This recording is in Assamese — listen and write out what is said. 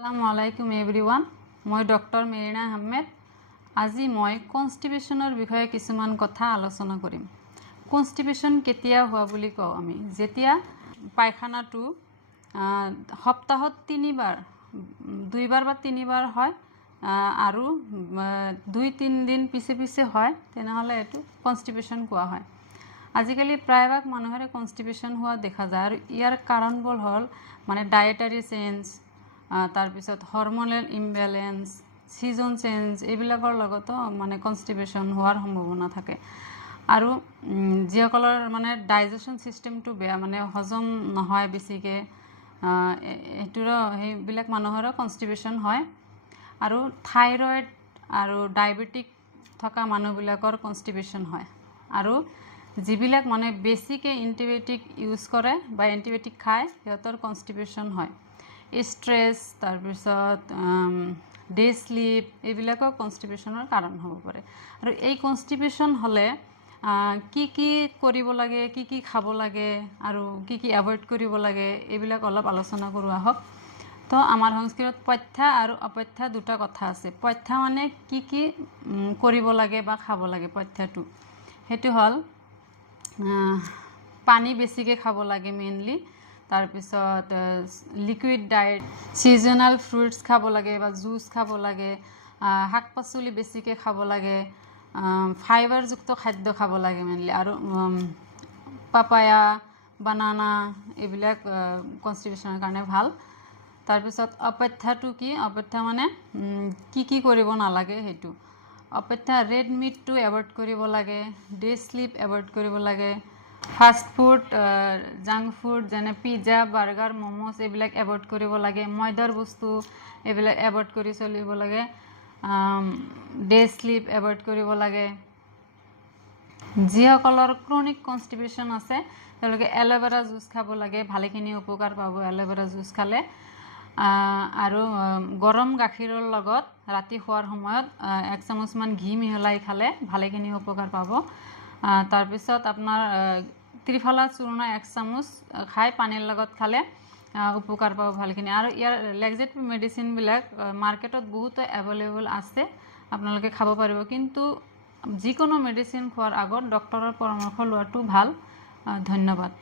আসসালামু আলাইকুম এভৰিওয়ান মই ডক্টৰ মেৰিনা আহমেদ আজি মই কনষ্টিপেশনৰ বিষয়ে কিছুমান কথা আলোচনা কৰিম কনষ্টিপেশন কেতিয়া হোৱা বুলি কওঁ আমি যেতিয়া পায়খানাটো সপ্তাহত দুইবাৰ বা তিনিবাৰ হয় আৰু 2-3 দিন পিছে হয় তেনেহলে এটো কনষ্টিপেশন কোৱা হয় আজিকালি প্ৰায়ভাগ মানুহৰে কনষ্টিপেশন হোৱা দেখা যায় আৰু ইয়াৰ কাৰণবোৰ হ'ল মানে ডায়েটাৰী চেঞ্জ তাৰপিছত হৰমোনাল ইমবেলেন্স সিজন চেঞ্জ এইবিলাকৰ লগতো মানে কনষ্টিপেশন হোৱাৰ সম্ভাৱনা থাকে আৰু যিসকলৰ মানে ডাইজেশন সিস্টেমটো বেয়া মানে হজম নহয় বেছিকে সেইবিলাক মানুহৰ কনষ্টিপেশন হয় আৰু থাইৰয়েড আৰু ডায়াবেটিক থকা মানুহবিলাকৰ কনষ্টিপেশন হয় আৰু যিবিলাক মানে বেছিকে এন্টিবায়োটিক ইউজ কৰে বা এন্টিবায়োটিক খায় সিহঁতৰ কনষ্টিপেশন হয় স্ট্ৰেছ তাৰপিছত ডে স্লিপ এইবিলাকৰ কনষ্টিপেশনৰ কাৰণ হ'ব পাৰে আৰু এই কনষ্টিপেশন হলে কি কৰিব লাগে কি খাব লাগে আৰু কি এভয়েড কৰিব লাগে এইবিলাক অলপ আলোচনা কৰো আহক তো আমাৰ সংস্কৃতত পথ্য আৰু অপথ্য দুটা কথা আছে পথ্য মানে কি কৰিব লাগে বা খাব লাগে পথ্যটো হেতু হল পানী বেছিকে খাব লাগে মেইনলি তাৰপিছত লিকুইড ডায়েট সিজনাল ফ্ৰুটস খাব লাগে বা জুস খাব লাগে শাক পাচলি বেছিকে খাব লাগে ফাইবাৰ যুক্ত খাদ্য খাব লাগে মেইনলি আৰু পাপায়া বানানা এইবিলাক কনষ্টিপেশনৰ কাৰণে ভাল তাৰপিছত অপথ্যটো কি অপথ্য মানে কি কৰিব নালাগে হেতু অপথ্য ৰেড মিটটো এভয়েড কৰিব লাগে ডে স্লিপ এভয়েড কৰিব লাগে ফাষ্ট ফুড জাংক ফুড যেনে পিজ্জা বাৰ্গাৰ মোমোস এইবিলাক এভয়েড কৰিব লাগে ময়দাৰ বস্তু এইবিলাক এভয়েড কৰি চলিব লাগে ডে স্লিপ এভয়েড কৰিব লাগে যিসকলৰ ক্ৰনিক কনষ্টিপেশন আছে তেওঁলোকে এল'ভেৰা জুস খাব লাগে ভালেখিনি উপকাৰ পাব এল'ভেৰা জুস খালে আৰু গৰম গাখীৰৰ লগত ৰাতি খোৱাৰ সময়ত 1 চামুচ মান ঘি মিহলাই খালে ভালেখিনি উপকাৰ পাব তাৰপিছত আপোনাৰ ত্ৰিফলা চূৰ্ণ 1 চামুচ খাই পানীৰ লগত খালে উপকাৰ পাব ভালখিনি আৰু ইয়াৰ লেক্সেটিভ মেডিচিন বিলাক মাৰ্কেটত বহুত এভেইলেবল আছে আপোনালোকে খাব পাৰিব কিন্তু যিকোনো মেডিচিন খোৱাৰ আগত ডক্টৰৰ পৰামৰ্শ লোৱাটো ভাল ধন্যবাদ